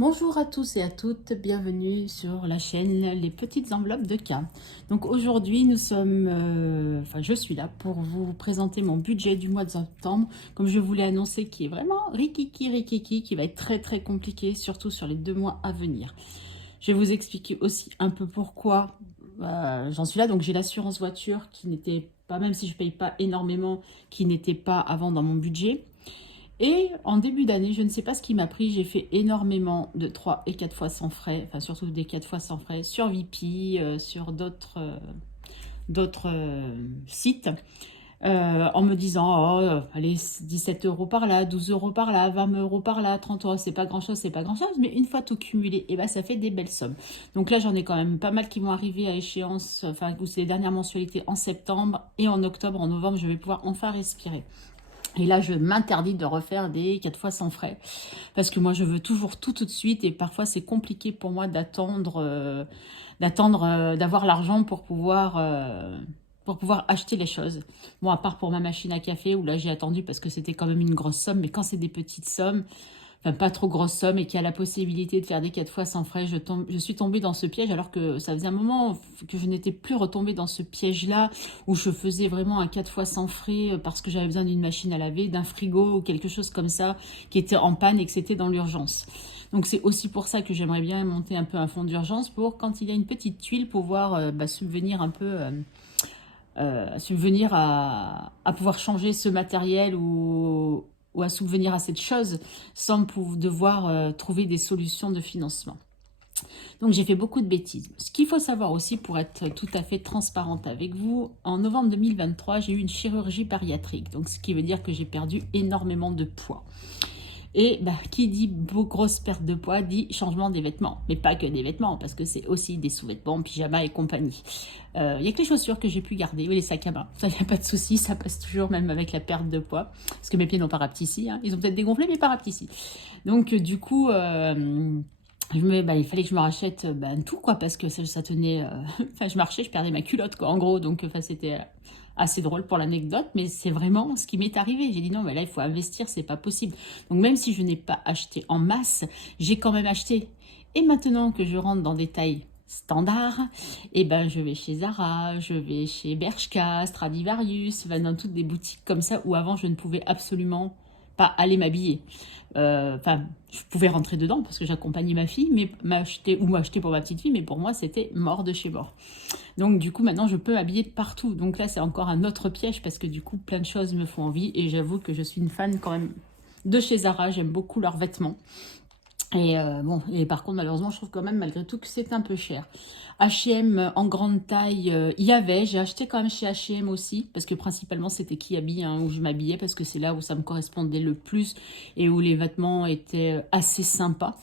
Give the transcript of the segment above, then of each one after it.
Bonjour à tous et à toutes, bienvenue sur la chaîne Les Petites Enveloppes de K. Donc aujourd'hui je suis là pour vous présenter mon budget du mois de septembre, comme je vous l'ai annoncé, qui est vraiment rikiki, qui va être très compliqué, surtout sur les 2 mois à venir. Je vais vous expliquer aussi un peu pourquoi j'en suis là. Donc j'ai l'assurance voiture qui n'était pas, même si je ne paye pas énormément, qui n'était pas avant dans mon budget. Et en début d'année, je ne sais pas ce qui m'a pris, j'ai fait énormément de 3 et 4 fois sans frais, enfin surtout des 4 fois sans frais sur Vipi, sur d'autres sites, en me disant, oh, allez, 17 euros par là, 12 euros par là, 20 euros par là, 30 euros, c'est pas grand-chose, mais une fois tout cumulé, et ben, ça fait des belles sommes. Donc là, j'en ai quand même pas mal qui vont arriver à échéance, enfin, c'est les dernières mensualités en septembre, et en octobre, en novembre, je vais pouvoir enfin respirer. Et là, je m'interdis de refaire des 4 fois sans frais. Parce que moi, je veux toujours tout de suite. Et parfois, c'est compliqué pour moi d'avoir l'argent pour pouvoir acheter les choses. Bon, à part pour ma machine à café, où là, j'ai attendu parce que c'était quand même une grosse somme. Mais quand c'est des petites sommes, enfin pas trop grosse somme, et qui a la possibilité de faire des 4 fois sans frais, je suis tombée dans ce piège, alors que ça faisait un moment que je n'étais plus retombée dans ce piège-là, où je faisais vraiment un 4 fois sans frais parce que j'avais besoin d'une machine à laver, d'un frigo ou quelque chose comme ça, qui était en panne et que c'était dans l'urgence. Donc c'est aussi pour ça que j'aimerais bien monter un peu un fonds d'urgence pour, quand il y a une petite tuile, pouvoir subvenir un peu... subvenir à pouvoir changer ce matériel ou à subvenir à cette chose sans devoir trouver des solutions de financement. Donc j'ai fait beaucoup de bêtises. Ce qu'il faut savoir aussi, pour être tout à fait transparente avec vous, en novembre 2023, j'ai eu une chirurgie bariatrique. Donc ce qui veut dire que j'ai perdu énormément de poids. Et qui dit grosse perte de poids dit changement des vêtements. Mais pas que des vêtements, parce que c'est aussi des sous-vêtements, pyjamas et compagnie. Il n'y a que les chaussures que j'ai pu garder, oui, les sacs à main. Ça, il n'y a pas de souci, ça passe toujours, même avec la perte de poids. Parce que mes pieds n'ont pas rapetissi, hein. Ils ont peut-être dégonflé, mais pas rapetissi. Donc, du coup... il fallait que je me rachète tout, quoi, parce que ça tenait... Enfin, je marchais, je perdais ma culotte, quoi, en gros. Donc, c'était assez drôle pour l'anecdote, mais c'est vraiment ce qui m'est arrivé. J'ai dit non, mais là, il faut investir, c'est pas possible. Donc, même si je n'ai pas acheté en masse, j'ai quand même acheté. Et maintenant que je rentre dans des tailles standards, je vais chez Zara, je vais chez Bershka, Stradivarius, dans toutes des boutiques comme ça, où avant, je ne pouvais absolument pas aller m'habiller. Je pouvais rentrer dedans parce que j'accompagnais ma fille, mais m'acheter pour ma petite fille, mais pour moi, c'était mort de chez mort. Donc, du coup, maintenant, je peux m'habiller de partout. Donc là, c'est encore un autre piège parce que du coup, plein de choses me font envie et j'avoue que je suis une fan quand même de chez Zara. J'aime beaucoup leurs vêtements. Et par contre, malheureusement, je trouve quand même malgré tout que c'est un peu cher. H&M en grande taille, j'ai acheté quand même chez H&M aussi, parce que principalement c'était Kiabi, hein, où je m'habillais, parce que c'est là où ça me correspondait le plus et où les vêtements étaient assez sympas.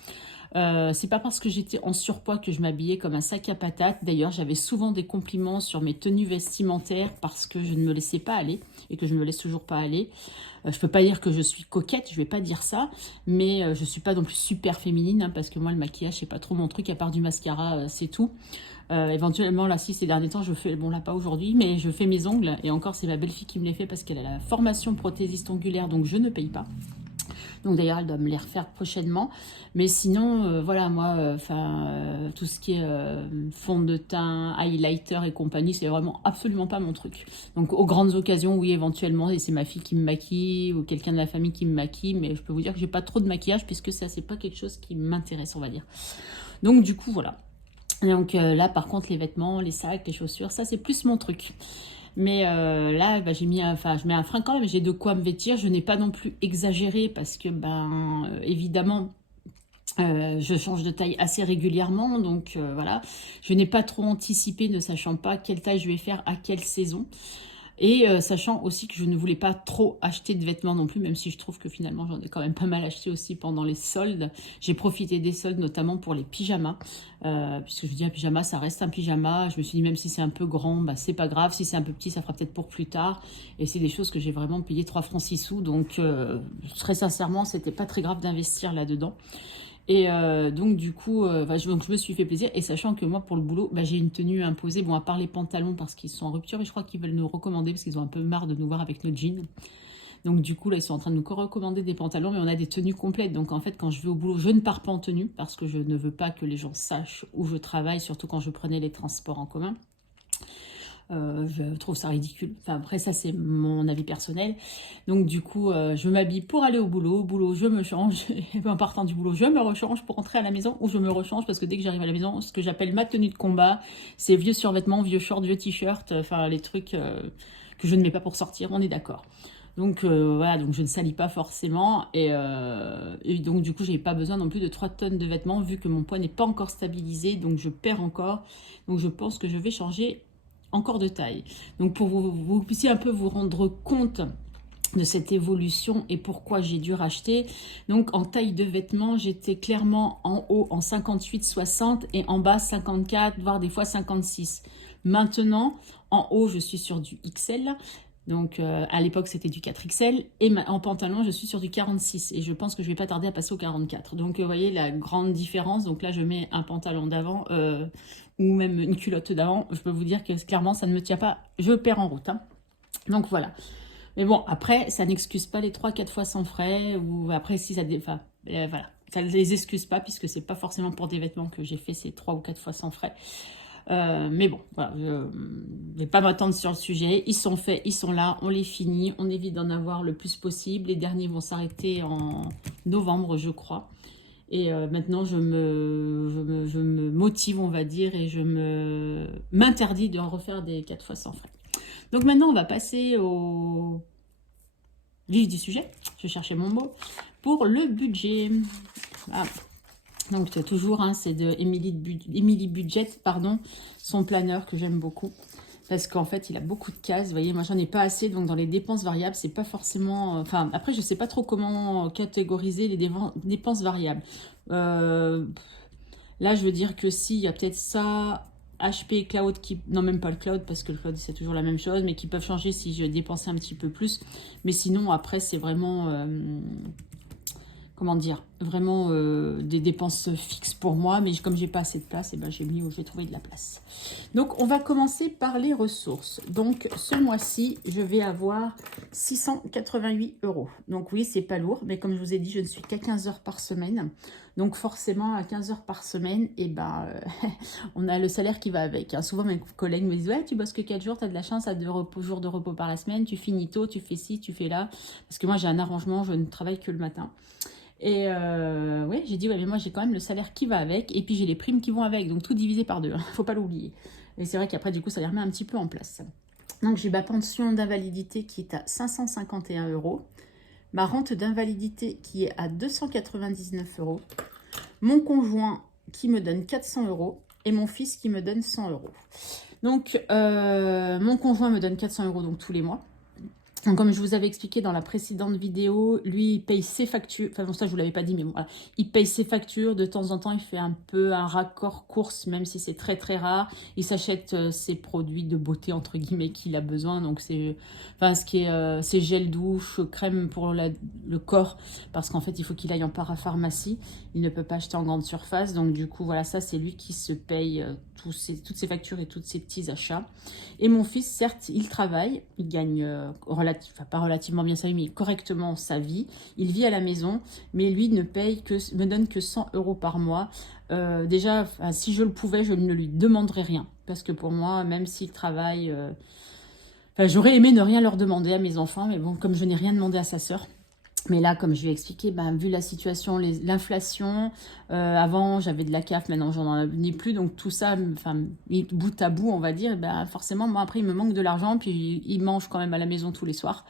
C'est pas parce que j'étais en surpoids que je m'habillais comme un sac à patates. D'ailleurs, j'avais souvent des compliments sur mes tenues vestimentaires parce que je ne me laissais pas aller et que je ne me laisse toujours pas aller. Je peux pas dire que je suis coquette, je vais pas dire ça, mais je suis pas non plus super féminine, hein, parce que moi le maquillage c'est pas trop mon truc, à part du mascara, c'est tout. Éventuellement là, si ces derniers temps je fais, bon là pas aujourd'hui, mais je fais mes ongles, et encore c'est ma belle-fille qui me les fait parce qu'elle a la formation prothésiste ongulaire, donc je ne paye pas. Donc d'ailleurs, elle doit me les refaire prochainement. Mais sinon, voilà, moi, tout ce qui est fond de teint, highlighter et compagnie, c'est vraiment absolument pas mon truc. Donc aux grandes occasions, oui, éventuellement, et c'est ma fille qui me maquille ou quelqu'un de la famille qui me maquille, mais je peux vous dire que j'ai pas trop de maquillage puisque ça, c'est pas quelque chose qui m'intéresse, on va dire. Donc du coup, voilà. Donc là, par contre, les vêtements, les sacs, les chaussures, ça, c'est plus mon truc. Mais là, je mets un frein quand même, j'ai de quoi me vêtir. Je n'ai pas non plus exagéré parce que, évidemment, je change de taille assez régulièrement. Donc, voilà, je n'ai pas trop anticipé, ne sachant pas quelle taille je vais faire à quelle saison. Et sachant aussi que je ne voulais pas trop acheter de vêtements non plus, même si je trouve que finalement j'en ai quand même pas mal acheté aussi pendant les soldes. J'ai profité des soldes notamment pour les pyjamas, puisque je dis un pyjama, ça reste un pyjama. Je me suis dit même si c'est un peu grand, c'est pas grave. Si c'est un peu petit, ça fera peut-être pour plus tard. Et c'est des choses que j'ai vraiment payé 3 francs 6 sous. Donc très sincèrement, c'était pas très grave d'investir là-dedans. Et donc du coup, je me suis fait plaisir, et sachant que moi pour le boulot, j'ai une tenue imposée, bon à part les pantalons parce qu'ils sont en rupture, mais je crois qu'ils veulent nous recommander parce qu'ils ont un peu marre de nous voir avec nos jeans. Donc du coup, là, ils sont en train de nous recommander des pantalons, mais on a des tenues complètes. Donc en fait, quand je vais au boulot, je ne pars pas en tenue parce que je ne veux pas que les gens sachent où je travaille, surtout quand je prenais les transports en commun. Je trouve ça ridicule. Enfin, après, ça, c'est mon avis personnel. Donc, du coup, je m'habille pour aller au boulot. Au boulot, je me change. Et en partant du boulot, je me rechange pour rentrer à la maison ou je me rechange parce que dès que j'arrive à la maison, ce que j'appelle ma tenue de combat, c'est vieux survêtements, vieux shorts, vieux t-shirts, enfin, les trucs que je ne mets pas pour sortir, on est d'accord. Donc voilà, donc je ne salis pas forcément et donc du coup j'ai pas besoin non plus de 3 tonnes de vêtements vu que mon poids n'est pas encore stabilisé, donc je perds encore. Donc je pense que je vais changer encore de taille. Donc pour vous puissiez un peu vous rendre compte de cette évolution et pourquoi j'ai dû racheter. Donc en taille de vêtements, j'étais clairement en haut en 58-60 et en bas 54, voire des fois 56. Maintenant, en haut, je suis sur du XL. Donc à l'époque, c'était du 4XL. Et en pantalon, je suis sur du 46. Et je pense que je ne vais pas tarder à passer au 44. Donc vous voyez la grande différence. Donc là, je mets un pantalon d'avant ou même une culotte d'avant. Je peux vous dire que clairement, ça ne me tient pas. Je perds en route. Hein. Donc voilà. Mais bon, après, ça n'excuse pas les 3-4 fois sans frais. Ou après, si ça... Enfin, voilà. Ça ne les excuse pas puisque c'est pas forcément pour des vêtements que j'ai fait ces 3 ou 4 fois sans frais. Mais bon, voilà, je ne vais pas m'attendre sur le sujet. Ils sont faits, ils sont là, on les finit. On évite d'en avoir le plus possible. Les derniers vont s'arrêter en novembre, je crois. Et maintenant, je me motive, on va dire, et je m'interdis de refaire des 4 fois sans frais. Donc maintenant, on va passer au vif du sujet. Je cherchais mon mot. Pour le budget. Ah. Donc toujours, hein, c'est de Emily Budget, pardon, son planeur que j'aime beaucoup. Parce qu'en fait, il a beaucoup de cases. Vous voyez, moi, j'en ai pas assez. Donc, dans les dépenses variables, c'est pas forcément... Enfin, après, je sais pas trop comment catégoriser les dépenses variables. Là, je veux dire que si, il y a peut-être ça... HP, Cloud, qui... Non, même pas le Cloud, parce que le Cloud, c'est toujours la même chose, mais qui peuvent changer si je dépensais un petit peu plus. Mais sinon, après, c'est vraiment... comment dire, vraiment des dépenses fixes pour moi, mais comme j'ai pas assez de place, et ben j'ai mis où j'ai trouvé de la place. Donc on va commencer par les ressources. Donc ce mois-ci, je vais avoir 688 €. Donc oui, c'est pas lourd, mais comme je vous ai dit, je ne suis qu'à 15 heures par semaine. Donc forcément, à 15 heures par semaine, et ben, on a le salaire qui va avec. Hein. Souvent, mes collègues me disent « Ouais, tu bosses que 4 jours, tu as de la chance, à 2 jours de repos par la semaine, tu finis tôt, tu fais ci, tu fais là. » Parce que moi, j'ai un arrangement, je ne travaille que le matin. Et ouais, j'ai dit, ouais, mais moi j'ai quand même le salaire qui va avec, et puis j'ai les primes qui vont avec, donc tout divisé par 2, hein, faut pas l'oublier. Et c'est vrai qu'après, du coup, ça les remet un petit peu en place. Donc j'ai ma pension d'invalidité qui est à 551 €, ma rente d'invalidité qui est à 299 €, mon conjoint qui me donne 400 € et mon fils qui me donne 100 €. Donc mon conjoint me donne 400 € donc tous les mois. Donc, comme je vous avais expliqué dans la précédente vidéo, lui, il paye ses factures. Enfin, bon, ça, je ne vous l'avais pas dit, mais bon, voilà. Il paye ses factures. De temps en temps, il fait un peu un raccord course, même si c'est très, très rare. Il s'achète ses produits de beauté, entre guillemets, qu'il a besoin. Donc, c'est, enfin, ce qui est ses gels douche, crème pour le corps, parce qu'en fait, il faut qu'il aille en parapharmacie. Il ne peut pas acheter en grande surface. Donc, du coup, voilà, ça, c'est lui qui se paye toutes ses factures et tous ses petits achats. Et mon fils, certes, il travaille. Il gagne pas relativement bien sa vie, mais correctement sa vie. Il vit à la maison, mais lui me donne que 100 € par mois. Déjà, si je le pouvais, je ne lui demanderais rien. Parce que pour moi, même s'il travaille... j'aurais aimé ne rien leur demander à mes enfants, mais bon, comme je n'ai rien demandé à sa sœur. Mais là, comme je lui ai expliqué, vu la situation, l'inflation, avant j'avais de la CAF, maintenant j'en ai plus, donc tout ça, bout à bout, on va dire, forcément, moi après il me manque de l'argent, puis il mange quand même à la maison tous les soirs,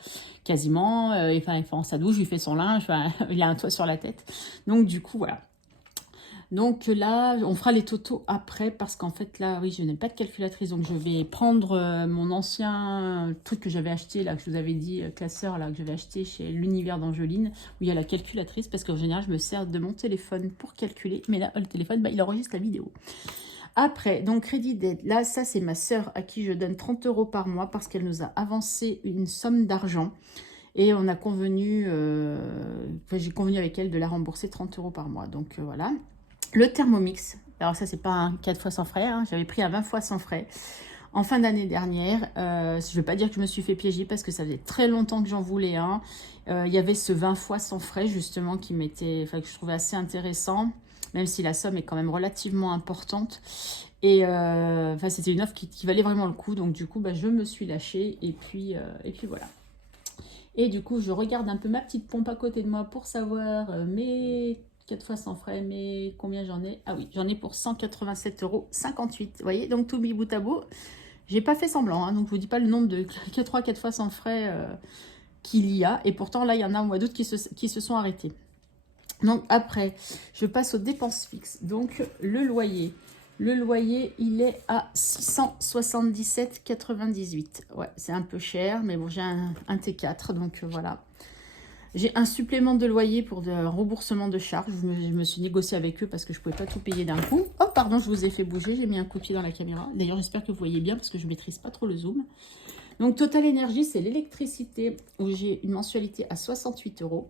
quasiment, il fait sa douche, il fait son linge, il a un toit sur la tête, donc du coup, voilà. Donc là, on fera les totaux après parce qu'en fait là, oui, je n'ai pas de calculatrice. Donc je vais prendre mon ancien truc que j'avais acheté, là, que je vous avais dit, classeur, là, que j'avais acheté chez l'Univers d'Angeline, où il y a la calculatrice parce qu'en général, je me sers de mon téléphone pour calculer. Mais là, le téléphone, il enregistre la vidéo. Après, donc crédit d'aide. Là, ça, c'est ma sœur à qui je donne 30 € par mois parce qu'elle nous a avancé une somme d'argent. Et on a convenu, j'ai convenu avec elle de la rembourser 30 € par mois. Donc voilà. Le Thermomix, alors ça c'est pas un 4 fois sans frais, hein, j'avais pris un 20 fois sans frais. en fin d'année dernière. Je ne vais pas dire que je me suis fait piéger parce que ça faisait très longtemps que j'en voulais un. Il y avait ce 20 fois sans frais justement qui m'était, enfin, que je trouvais assez intéressant, même si la somme est quand même relativement importante. Et enfin, c'était une offre qui valait vraiment le coup. Donc du coup, bah, je me suis lâchée et puis voilà. Et du coup, je regarde un peu ma petite pompe à côté de moi pour savoir mes 4 fois sans frais, mais combien j'en ai. Ah oui, j'en ai pour 187,58 €. Vous voyez, donc tout mis bout à bout. J'ai pas fait semblant, hein, donc je vous dis pas le nombre de 4 fois sans frais qu'il y a. Et pourtant, là, il y en a au mois d'août qui se sont arrêtés. Donc après, je passe aux dépenses fixes. Donc le loyer. Le loyer, il est à 677,98 €. Ouais, c'est un peu cher, mais bon, j'ai un T4, donc voilà. J'ai un supplément de loyer pour de remboursement de charges. Je me suis négocié avec eux parce que je ne pouvais pas tout payer d'un coup. Oh, pardon, je vous ai fait bouger. J'ai mis un coup de pied dans la caméra. D'ailleurs, j'espère que vous voyez bien parce que je ne maîtrise pas trop le zoom. Donc, Total Énergie, c'est l'électricité où j'ai une mensualité à 68 €.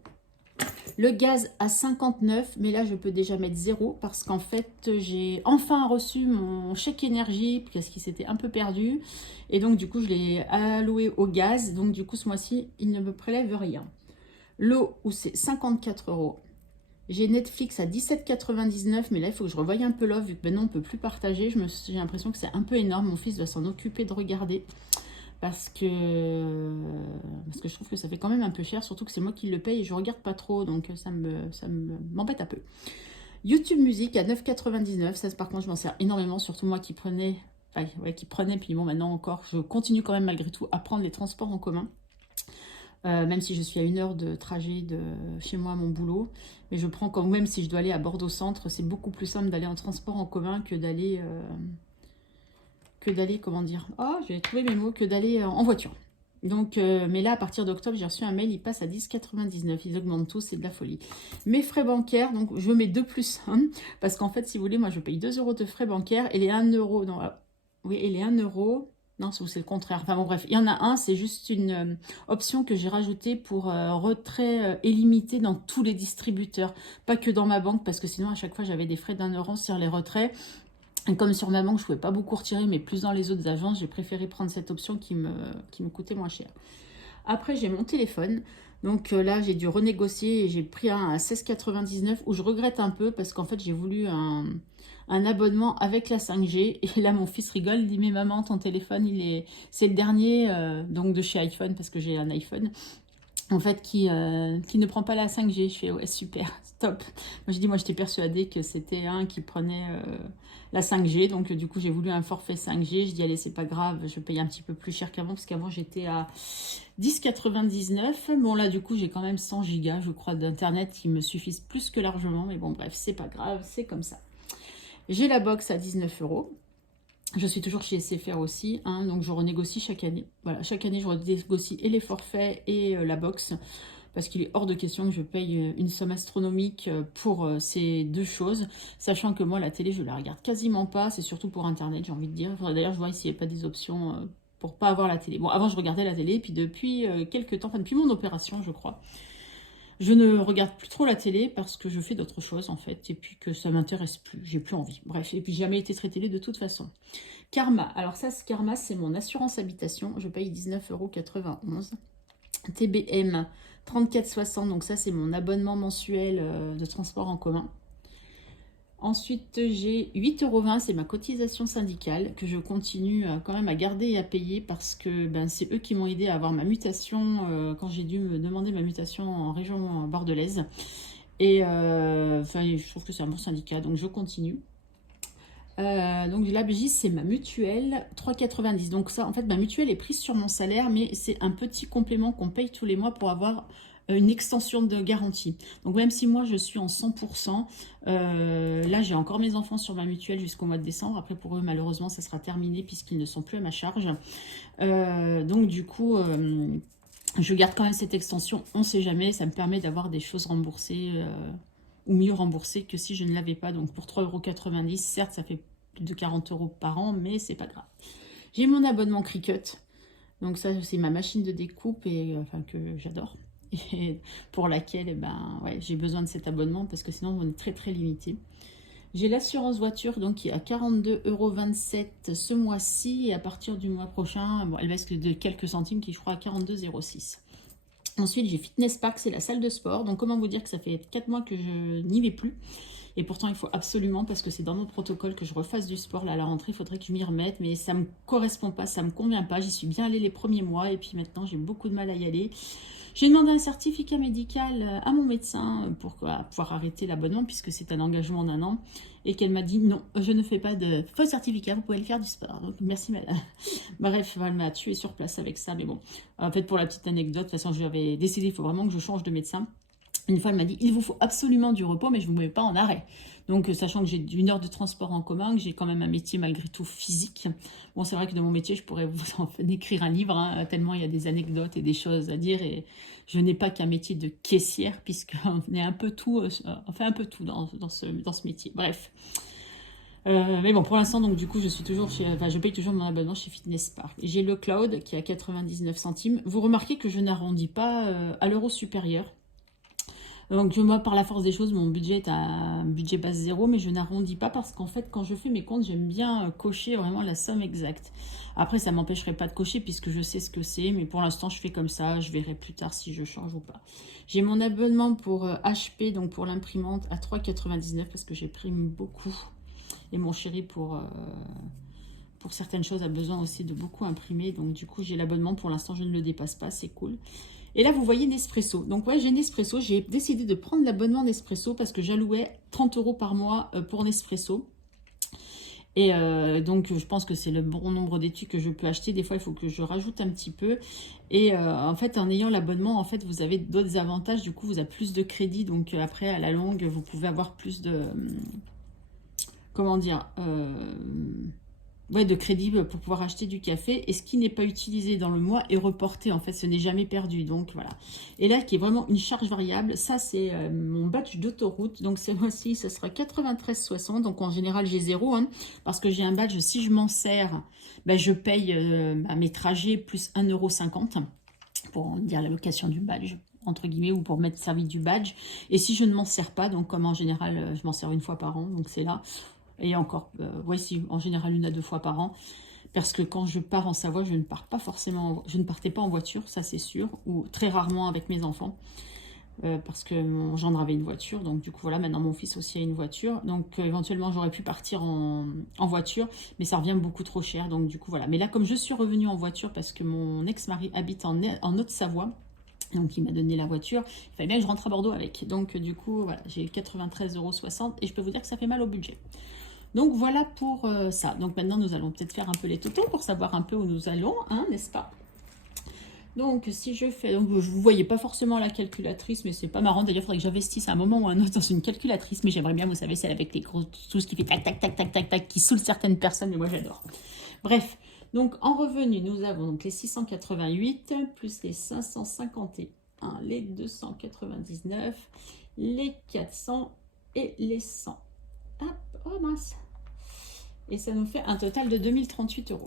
Le gaz à 59, mais là, je peux déjà mettre 0 parce qu'en fait, j'ai enfin reçu mon chèque énergie parce qu'il s'était un peu perdu. Et donc, du coup, je l'ai alloué au gaz. Donc, du coup, ce mois-ci, il ne me prélève rien. L'eau, où c'est 54 €. J'ai Netflix à 17,99 €, mais là, il faut que je revoie un peu l'offre, vu que maintenant, on ne peut plus partager. J'ai l'impression que c'est un peu énorme. Mon fils doit s'en occuper de regarder. Parce que je trouve que ça fait quand même un peu cher, surtout que c'est moi qui le paye et je regarde pas trop, donc ça m'embête un peu. YouTube Musique à 9,99 €, ça par contre je m'en sers énormément, surtout moi qui prenais, puis bon maintenant encore, je continue quand même malgré tout à prendre les transports en commun. Même si je suis à 1 heure de trajet de chez moi à mon boulot, mais je prends quand même, si je dois aller à Bordeaux Centre, c'est beaucoup plus simple d'aller en transport en commun que d'aller... comment dire, oh, j'ai trouvé mes mots, que d'aller en voiture. Donc, mais là, à partir d'octobre, j'ai reçu un mail, il passe à 10,99 €. Ils augmentent tous, c'est de la folie. Mes frais bancaires, donc je mets 2 plus 1, parce qu'en fait, si vous voulez, moi, je paye 2 € de frais bancaires, et les 1 €, non, oui, et les 1 €, non, c'est le contraire. Enfin bon, bref, il y en a un, c'est juste une option que j'ai rajoutée pour retrait illimité dans tous les distributeurs, pas que dans ma banque, parce que sinon, à chaque fois, j'avais des frais d'1 € sur les retraits. Et comme sur ma banque, je ne pouvais pas beaucoup retirer, mais plus dans les autres agences, j'ai préféré prendre cette option qui me coûtait moins cher. Après, j'ai mon téléphone. Donc là, j'ai dû renégocier et j'ai pris un à 16,99 € où je regrette un peu parce qu'en fait, j'ai voulu un abonnement avec la 5G. Et là, mon fils rigole, il dit « Mais maman, ton téléphone, c'est le dernier donc de chez iPhone parce que j'ai un iPhone. » En fait, qui ne prend pas la 5G. Je fais, ouais, super, stop. Moi, je dis, moi, j'étais persuadée que c'était un qui prenait la 5G. Donc, du coup, j'ai voulu un forfait 5G. Je dis, allez, c'est pas grave, je paye un petit peu plus cher qu'avant, parce qu'avant, j'étais à 10,99 €. Bon, là, du coup, j'ai quand même 100 gigas, je crois, d'Internet qui me suffisent plus que largement. Mais bon, bref, c'est pas grave, c'est comme ça. J'ai la box à 19 €. Je suis toujours chez SFR aussi, hein, donc je renégocie chaque année. Voilà, chaque année, je renégocie et les forfaits et la box, parce qu'il est hors de question que je paye une somme astronomique pour ces deux choses, sachant que moi, la télé, je la regarde quasiment pas, c'est surtout pour Internet, j'ai envie de dire. D'ailleurs, je vois s'il n'y a pas des options pour pas avoir la télé. Bon, avant, je regardais la télé, puis depuis quelques temps, enfin depuis mon opération, je crois, je ne regarde plus trop la télé parce que je fais d'autres choses en fait, et puis que ça m'intéresse plus, j'ai plus envie. Bref, et puis j'ai jamais été très télé de toute façon. Karma, alors ça, Karma, c'est mon assurance habitation, je paye 19,91 €. TBM, 34,60 €, donc ça c'est mon abonnement mensuel de transport en commun. Ensuite, j'ai 8,20 €, c'est ma cotisation syndicale que je continue quand même à garder et à payer parce que ben, c'est eux qui m'ont aidé à avoir ma mutation quand j'ai dû me demander ma mutation en région bordelaise. Et enfin, je trouve que c'est un bon syndicat, donc je continue. Donc la BJ, c'est ma mutuelle, 3,90 €. Donc ça, en fait, ma mutuelle est prise sur mon salaire, mais c'est un petit complément qu'on paye tous les mois pour avoir une extension de garantie. Donc même si moi je suis en 100%, là j'ai encore mes enfants sur ma mutuelle jusqu'au mois de décembre. Après pour eux malheureusement ça sera terminé puisqu'ils ne sont plus à ma charge. Donc du coup je garde quand même cette extension, on ne sait jamais, ça me permet d'avoir des choses remboursées ou mieux remboursées que si je ne l'avais pas. Donc pour 3,90 €, certes ça fait plus de 40 € par an, mais c'est pas grave. J'ai mon abonnement Cricut, donc ça c'est ma machine de découpe et enfin que j'adore. Et pour laquelle eh ben, ouais, j'ai besoin de cet abonnement parce que sinon on est très très limité. J'ai l'assurance voiture donc qui est à 42,27 € ce mois-ci et à partir du mois prochain, bon, elle baisse de quelques centimes qui je crois à 42,06 €. Ensuite, j'ai Fitness Park, c'est la salle de sport. Donc, comment vous dire que ça fait 4 mois que je n'y vais plus. Et pourtant, il faut absolument, parce que c'est dans mon protocole, que je refasse du sport. Là, à la rentrée, il faudrait que je m'y remette. Mais ça ne me correspond pas, ça ne me convient pas. J'y suis bien allée les premiers mois. Et puis maintenant, j'ai beaucoup de mal à y aller. J'ai demandé un certificat médical à mon médecin pour pouvoir arrêter l'abonnement, puisque c'est un engagement d'1 an. Et qu'elle m'a dit, non, je ne fais pas de faux certificat, vous pouvez le faire du sport. Donc, merci madame. Bref, elle m'a tué sur place avec ça. Mais bon, en fait, pour la petite anecdote, de toute façon, j'avais décidé, il faut vraiment que je change de médecin. Une fois, elle m'a dit, il vous faut absolument du repos, mais je ne vous mets pas en arrêt. Donc, sachant que j'ai 1 heure de transport en commun, que j'ai quand même un métier malgré tout physique. Bon, c'est vrai que dans mon métier, je pourrais vous en écrire un livre, hein, tellement il y a des anecdotes et des choses à dire. Et je n'ai pas qu'un métier de caissière, puisqu'on est un peu tout, on fait un peu tout dans ce métier. Bref. Mais bon, pour l'instant, donc du coup, je paye toujours mon abonnement chez Fitness Park. J'ai le Cloud qui est à 99 centimes. Vous remarquez que je n'arrondis pas à l'euro supérieur. Donc moi, par la force des choses, mon budget est un budget base 0, mais je n'arrondis pas parce qu'en fait, quand je fais mes comptes, j'aime bien cocher vraiment la somme exacte. Après, ça ne m'empêcherait pas de cocher puisque je sais ce que c'est, mais pour l'instant, je fais comme ça. Je verrai plus tard si je change ou pas. J'ai mon abonnement pour HP, donc pour l'imprimante, à 3,99 € parce que j'imprime beaucoup. Et mon chéri, pour certaines choses, a besoin aussi de beaucoup imprimer. Donc du coup, j'ai l'abonnement. Pour l'instant, je ne le dépasse pas. C'est cool. Et là, vous voyez Nespresso. Donc, ouais, j'ai Nespresso. J'ai décidé de prendre l'abonnement Nespresso parce que j'allouais 30 € par mois pour Nespresso. Et donc, je pense que c'est le bon nombre d'étuis que je peux acheter. Des fois, il faut que je rajoute un petit peu. Et en fait, en ayant l'abonnement, en fait, vous avez d'autres avantages. Du coup, vous avez plus de crédit. Donc, après, à la longue, vous pouvez avoir plus de... comment dire de crédit pour pouvoir acheter du café. Et ce qui n'est pas utilisé dans le mois est reporté. En fait, ce n'est jamais perdu. Donc, voilà. Et là, qui est vraiment une charge variable, ça, c'est mon badge d'autoroute. Donc, ce mois-ci, ça sera 93,60. Donc, en général, j'ai 0. Hein, parce que j'ai un badge, si je m'en sers, je paye mes trajets plus 1,50 € pour dire la location du badge, entre guillemets, ou pour mettre servi du badge. Et si je ne m'en sers pas, donc comme en général, je m'en sers 1 fois par an, donc c'est là. Et encore, si, en général 1 à 2 fois par an. Parce que quand je pars en Savoie, je ne partais pas en voiture, ça c'est sûr, ou très rarement avec mes enfants. Parce que mon gendre avait une voiture, donc du coup voilà, maintenant mon fils aussi a une voiture. Donc éventuellement j'aurais pu partir en voiture, mais ça revient beaucoup trop cher, donc du coup voilà. Mais là, comme je suis revenue en voiture parce que mon ex-mari habite en Haute-Savoie, donc il m'a donné la voiture, il fallait bien que je rentre à Bordeaux avec. Donc du coup voilà, j'ai 93,60 € et je peux vous dire que ça fait mal au budget. Donc voilà pour ça. Donc maintenant nous allons peut-être faire un peu les totaux pour savoir un peu où nous allons, hein, n'est-ce pas? Donc si je fais, donc vous ne voyez pas forcément la calculatrice, mais c'est pas marrant. D'ailleurs, il faudrait que j'investisse à un moment ou à un autre dans une calculatrice, mais j'aimerais bien, vous savez, celle avec les gros, tout ce qui fait tac, tac, tac, tac, tac, tac, qui saoule certaines personnes, mais moi j'adore. Bref, donc en revenu, nous avons donc les 688 plus les 551, les 299, les 400 et les 100. Hop, oh mince. Et ça nous fait un total de 2038 €.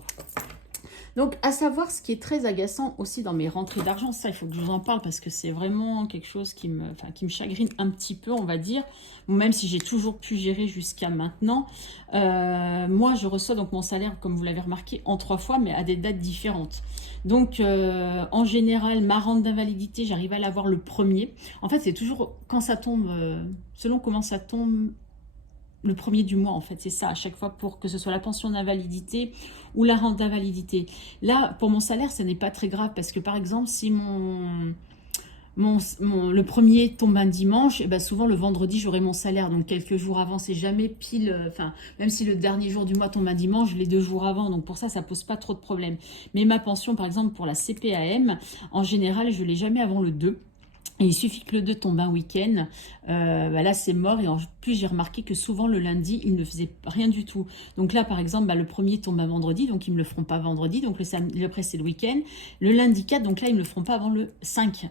Donc, à savoir, ce qui est très agaçant aussi dans mes rentrées d'argent, ça, il faut que je vous en parle parce que c'est vraiment quelque chose qui me chagrine un petit peu, on va dire, même si j'ai toujours pu gérer jusqu'à maintenant. Moi, je reçois donc mon salaire, comme vous l'avez remarqué, en 3 fois, mais à des dates différentes. Donc, en général, ma rente d'invalidité, j'arrive à l'avoir le 1er. En fait, c'est toujours quand ça tombe, selon comment ça tombe, le 1er du mois, en fait, c'est ça, à chaque fois, pour que ce soit la pension d'invalidité ou la rente d'invalidité. Là, pour mon salaire, ce n'est pas très grave, parce que, par exemple, si le 1er tombe un dimanche, et ben souvent, le vendredi, j'aurai mon salaire, donc quelques jours avant, c'est jamais pile, même si le dernier jour du mois tombe un dimanche, je l'ai 2 jours avant, donc pour ça pose pas trop de problème. Mais ma pension, par exemple, pour la CPAM, en général, je l'ai jamais avant le 2. Et il suffit que le 2 tombe un week-end, là c'est mort. Et en plus j'ai remarqué que souvent le lundi il ne faisait rien du tout. Donc là par exemple le 1er tombe un vendredi, donc ils ne me le feront pas vendredi. Donc le samedi, après c'est le week-end. Le lundi 4, donc là ils ne me le feront pas avant le 5.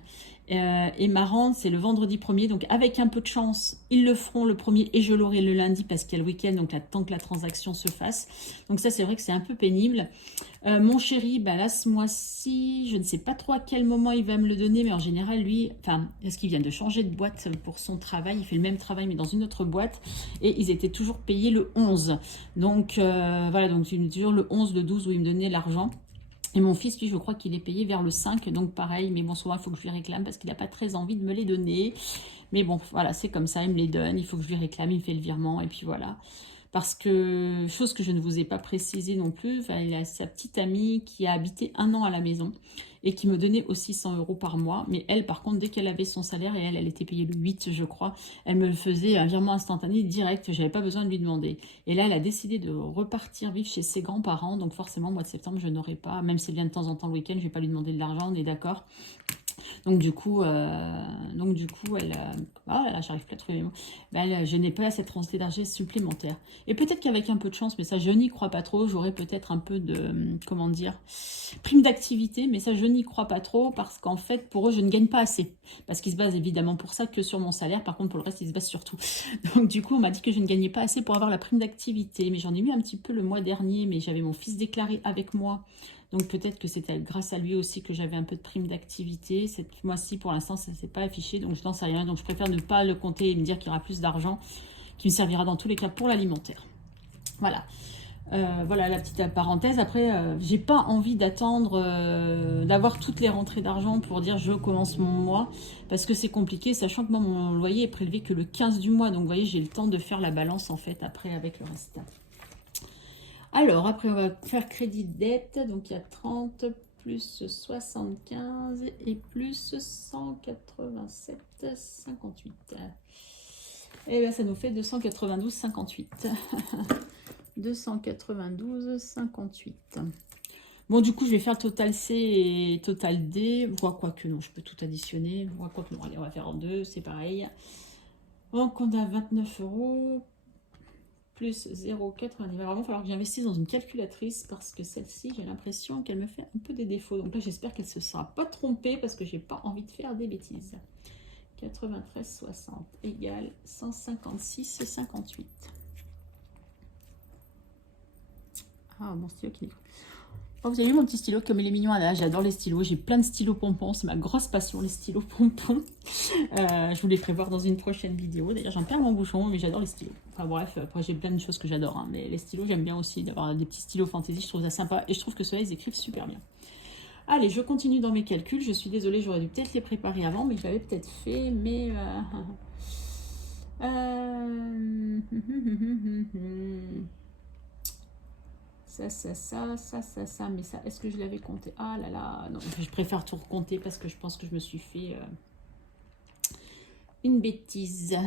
Et ma rente, c'est le vendredi 1er. Donc, avec un peu de chance, ils le feront le 1er et je l'aurai le lundi parce qu'il y a le week-end, donc là, tant que la transaction se fasse. Donc, ça, c'est vrai que c'est un peu pénible. Mon chéri, bah là, ce mois-ci, je ne sais pas trop à quel moment il va me le donner, mais en général, lui, enfin, parce qu'il vient de changer de boîte pour son travail, il fait le même travail, mais dans une autre boîte, et ils étaient toujours payés le 11. Donc, voilà, donc il me dit toujours le 11, le 12 où il me donnait l'argent. Et mon fils, lui, je crois qu'il est payé vers le 5, donc pareil, mais bon, souvent, il faut que je lui réclame parce qu'il n'a pas très envie de me les donner. Mais bon, voilà, c'est comme ça, il me les donne, il faut que je lui réclame, il me fait le virement, et puis voilà. Parce que, chose que je ne vous ai pas précisé non plus, il a sa petite amie qui a habité 1 an à la maison et qui me donnait aussi 100 € par mois. Mais elle, par contre, dès qu'elle avait son salaire, et elle était payée le 8, je crois, elle me le faisait un virement instantané, direct, j'avais pas besoin de lui demander. Et là, elle a décidé de repartir vivre chez ses grands-parents, donc forcément, au mois de septembre, je n'aurai pas, même si elle vient de temps en temps le week-end, je vais pas lui demander de l'argent, on est d'accord. Donc du coup, elle, ah là, j'arrive plus à trouver mes mots. Ben, je n'ai pas cette rentrée d'argent supplémentaire. Et peut-être qu'avec un peu de chance, mais ça je n'y crois pas trop, j'aurai peut-être un peu de, comment dire, prime d'activité, mais ça je n'y crois pas trop parce qu'en fait pour eux je ne gagne pas assez. Parce qu'ils se basent évidemment pour ça que sur mon salaire, par contre pour le reste ils se basent sur tout. Donc du coup on m'a dit que je ne gagnais pas assez pour avoir la prime d'activité, mais j'en ai eu un petit peu le mois dernier, mais j'avais mon fils déclaré avec moi. Donc peut-être que c'était grâce à lui aussi que j'avais un peu de prime d'activité. Cette mois-ci, pour l'instant, ça ne s'est pas affiché, donc je n'en sais rien. Donc je préfère ne pas le compter et me dire qu'il y aura plus d'argent qui me servira dans tous les cas pour l'alimentaire. Voilà. Voilà la petite parenthèse. Après, j'ai pas envie d'attendre d'avoir toutes les rentrées d'argent pour dire je commence mon mois parce que c'est compliqué, sachant que moi mon loyer est prélevé que le 15 du mois. Donc vous voyez, j'ai le temps de faire la balance en fait après avec le reste. Alors, après, on va faire crédit dette. Donc, il y a 30 plus 75 et plus 187, 58. Et bien, ça nous fait 292, 58. 292, 58. Bon, du coup, je vais faire total C et total D. Quoi que non, je peux tout additionner. Quoi que non, allez, on va faire en deux, c'est pareil. Donc, on a 29 € plus 0,90. Il va vraiment falloir que j'investisse dans une calculatrice parce que celle-ci, j'ai l'impression qu'elle me fait un peu des défauts. Donc là, j'espère qu'elle ne se sera pas trompée parce que j'ai pas envie de faire des bêtises. 93,60 égale 156,58. Ah, mon stylo qui est... Oh, vous avez vu mon petit stylo comme il est mignon. Là, j'adore les stylos. J'ai plein de stylos pompons. C'est ma grosse passion, les stylos pompons. Je vous les ferai voir dans une prochaine vidéo. D'ailleurs, j'en perds mon bouchon, mais j'adore les stylos. Enfin bref, après j'ai plein de choses que j'adore. Hein, mais les stylos, j'aime bien aussi d'avoir des petits stylos fantasy. Je trouve ça sympa. Et je trouve que ceux-là, ils écrivent super bien. Allez, je continue dans mes calculs. Je suis désolée, j'aurais dû peut-être les préparer avant, mais je l'avais peut-être fait. Mais... Ça, mais ça, est-ce que je l'avais compté? Ah là là, non, je préfère tout recompter parce que je pense que je me suis fait une bêtise.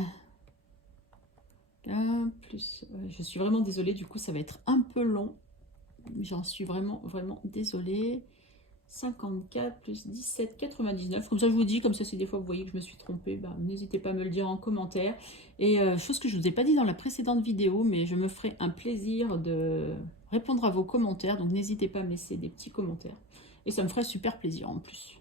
Je suis vraiment désolée, du coup ça va être un peu long. J'en suis vraiment désolée. 54 plus 17, 99. Comme ça, je vous dis, comme ça, si des fois vous voyez que je me suis trompée, ben, n'hésitez pas à me le dire en commentaire. Et chose que je ne vous ai pas dit dans la précédente vidéo, mais je me ferai un plaisir de répondre à vos commentaires. Donc, n'hésitez pas à me laisser des petits commentaires. Et ça me ferait super plaisir en plus.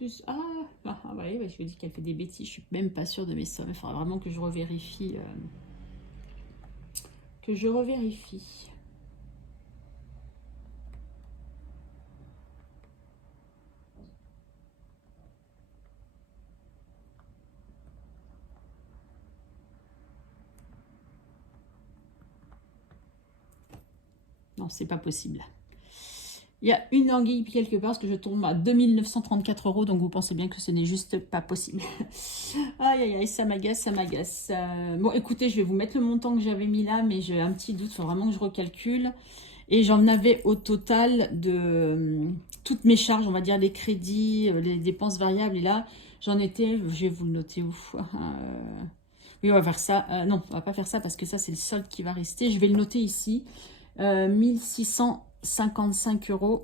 Ouais, je vous dis qu'elle fait des bêtises. Je suis même pas sûre de mes sommes. Il faudra vraiment que je revérifie. Non, c'est pas possible. Il y a une anguille quelque part parce que je tombe à 2934 €. Donc, vous pensez bien que ce n'est juste pas possible. Aïe, aïe, aïe, ça m'agace, ça m'agace. Bon, écoutez, je vais vous mettre le montant que j'avais mis là, mais j'ai un petit doute. Il faut vraiment que je recalcule. Et j'en avais au total de toutes mes charges, on va dire les crédits, les dépenses variables. Et là, j'en étais, je vais vous le noter où oui, on va faire ça. Non, on va pas faire ça parce que ça, c'est le solde qui va rester. Je vais le noter ici. 1655 €.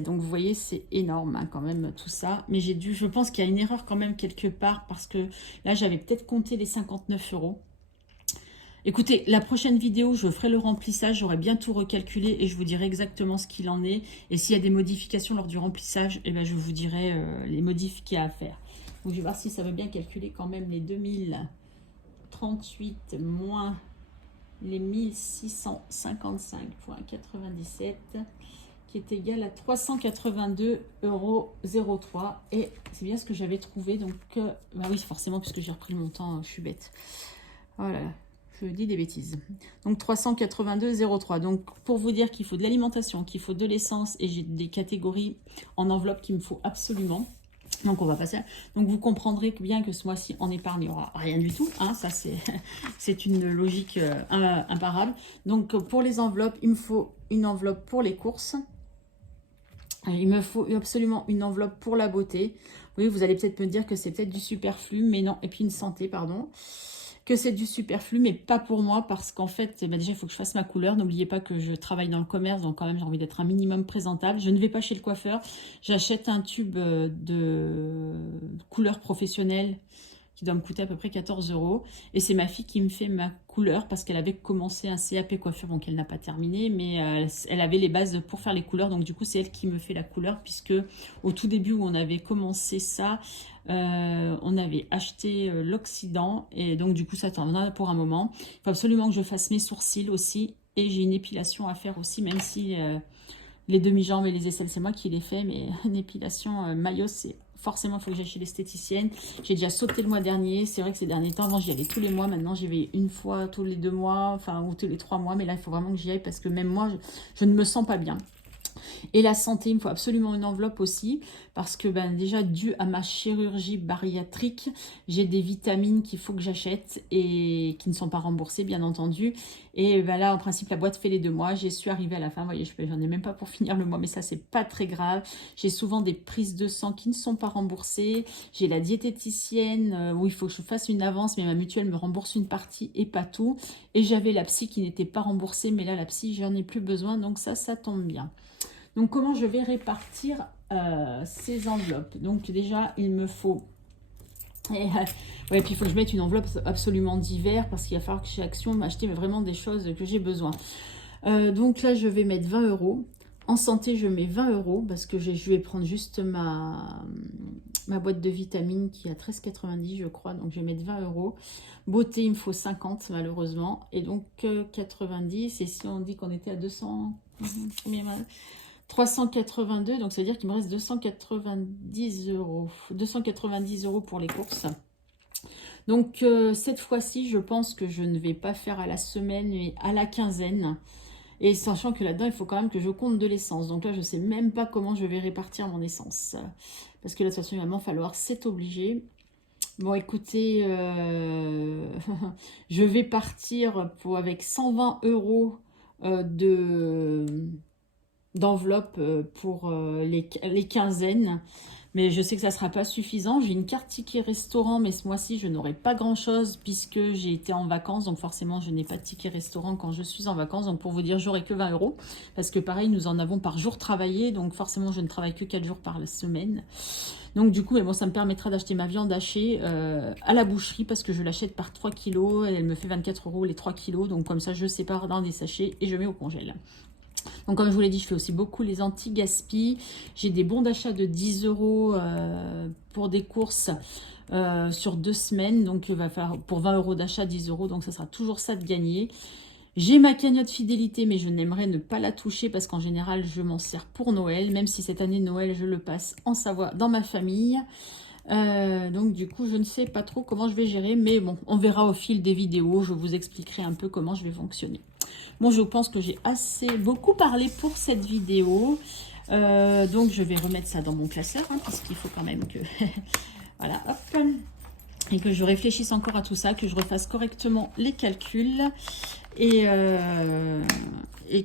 Donc vous voyez, c'est énorme hein, quand même tout ça. Mais je pense qu'il y a une erreur quand même quelque part parce que là j'avais peut-être compté les 59 €. Écoutez, la prochaine vidéo, je ferai le remplissage, j'aurai bien tout recalculé et je vous dirai exactement ce qu'il en est. Et s'il y a des modifications lors du remplissage, eh ben, je vous dirai les modifs qu'il y a à faire. Donc je vais voir si ça veut bien calculer quand même les 2038 moins les 1655,97 qui est égal à 382,03 €. Et c'est bien ce que j'avais trouvé. Donc, bah oui, forcément, puisque j'ai repris le montant, je suis bête. Voilà. Je dis des bêtises. Donc 382,03. Donc pour vous dire qu'il faut de l'alimentation, qu'il faut de l'essence et j'ai des catégories en enveloppe qu'il me faut absolument. Donc on va passer. Donc vous comprendrez bien que ce mois-ci en épargne il n'y aura rien du tout. Hein, ça c'est une logique imparable. Donc pour les enveloppes, il me faut une enveloppe pour les courses. Il me faut absolument une enveloppe pour la beauté. Oui, vous allez peut-être me dire que c'est peut-être du superflu, mais non. Et puis une santé, pardon. Que c'est du superflu, mais pas pour moi, parce qu'en fait, bah déjà, il faut que je fasse ma couleur. N'oubliez pas que je travaille dans le commerce, donc quand même, j'ai envie d'être un minimum présentable. Je ne vais pas chez le coiffeur. J'achète un tube de couleur professionnelle qui doit me coûter à peu près 14 €. Et c'est ma fille qui me fait ma couleur parce qu'elle avait commencé un CAP coiffure, donc elle n'a pas terminé, mais elle avait les bases pour faire les couleurs. Donc du coup, c'est elle qui me fait la couleur, puisque au tout début où on avait commencé ça, on avait acheté l'Occident. Et donc du coup, ça t'en a pour un moment. Il faut absolument que je fasse mes sourcils aussi. Et j'ai une épilation à faire aussi, même si les demi-jambes et les aisselles, c'est moi qui les fais. Mais une épilation maillot, c'est... Forcément, il faut que j'aille chez l'esthéticienne. J'ai déjà sauté le mois dernier. C'est vrai que ces derniers temps, avant, j'y allais tous les mois. Maintenant, j'y vais une fois tous les 2 mois, enfin, ou tous les 3 mois. Mais là, il faut vraiment que j'y aille parce que même moi, je ne me sens pas bien. Et la santé, il me faut absolument une enveloppe aussi, parce que ben, déjà, dû à ma chirurgie bariatrique, j'ai des vitamines qu'il faut que j'achète et qui ne sont pas remboursées, bien entendu. Et ben là, en principe, la boîte fait les 2 mois. J'y suis arrivée à la fin. Vous voyez, j'en ai même pas pour finir le mois, mais ça, c'est pas très grave. J'ai souvent des prises de sang qui ne sont pas remboursées. J'ai la diététicienne où il faut que je fasse une avance, mais ma mutuelle me rembourse une partie et pas tout. Et j'avais la psy qui n'était pas remboursée, mais là, la psy, j'en ai plus besoin, donc ça tombe bien. Donc, comment je vais répartir ces enveloppes? Donc, déjà, il me faut... ouais, puis il faut que je mette une enveloppe absolument d'hiver parce qu'il va falloir que chez Action m'acheter vraiment des choses que j'ai besoin. Donc là, je vais mettre 20 €. En santé, je mets 20 € parce que je vais prendre juste ma boîte de vitamines qui est à 13,90 je crois. Donc, je vais mettre 20 €. Beauté, il me faut 50 malheureusement. Et donc, 90. Et si on dit qu'on était à 200... combien 382, donc ça veut dire qu'il me reste 290 €. 290 € pour les courses. Donc cette fois-ci, je pense que je ne vais pas faire à la semaine, mais à la quinzaine. Et sachant que là-dedans, il faut quand même que je compte de l'essence. Donc là, je ne sais même pas comment je vais répartir mon essence. Parce que là, de toute façon, il va m'en falloir, c'est obligé. Bon, écoutez, je vais partir avec 120 € d'enveloppe pour les quinzaines. Mais je sais que ça ne sera pas suffisant. J'ai une carte ticket restaurant, mais ce mois-ci, je n'aurai pas grand-chose puisque j'ai été en vacances. Donc forcément, je n'ai pas de ticket restaurant quand je suis en vacances. Donc pour vous dire, j'aurai que 20 €. Parce que pareil, nous en avons par jour travaillé. Donc forcément, je ne travaille que 4 jours par la semaine. Donc du coup, mais bon, ça me permettra d'acheter ma viande hachée à la boucherie parce que je l'achète par 3 kilos. Elle me fait 24 € les 3 kilos. Donc comme ça, je sépare dans des sachets et je mets au congèle. Donc comme je vous l'ai dit, je fais aussi beaucoup les anti-gaspi. J'ai des bons d'achat de 10 € pour des courses sur 2 semaines. Donc il va falloir pour 20 € d'achat, 10 €. Donc ça sera toujours ça de gagner. J'ai ma cagnotte fidélité, mais je n'aimerais ne pas la toucher parce qu'en général, je m'en sers pour Noël. Même si cette année, Noël, je le passe en Savoie dans ma famille. Donc du coup, je ne sais pas trop comment je vais gérer. Mais bon, on verra au fil des vidéos. Je vous expliquerai un peu comment je vais fonctionner. Bon, je pense que j'ai beaucoup parlé pour cette vidéo. Donc, je vais remettre ça dans mon classeur, hein, parce qu'il faut quand même que... voilà, hop. Et que je réfléchisse encore à tout ça, que je refasse correctement les calculs. Et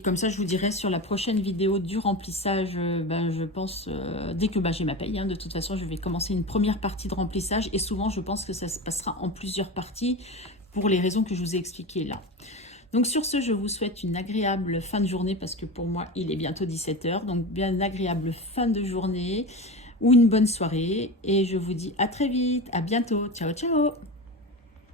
comme ça, je vous dirai sur la prochaine vidéo du remplissage, je pense, dès que j'ai ma paye, hein, de toute façon, je vais commencer une première partie de remplissage. Et souvent, je pense que ça se passera en plusieurs parties pour les raisons que je vous ai expliquées là. Donc sur ce, je vous souhaite une agréable fin de journée parce que pour moi, il est bientôt 17 h. Donc bien une agréable fin de journée ou une bonne soirée. Et je vous dis à très vite, à bientôt. Ciao, ciao!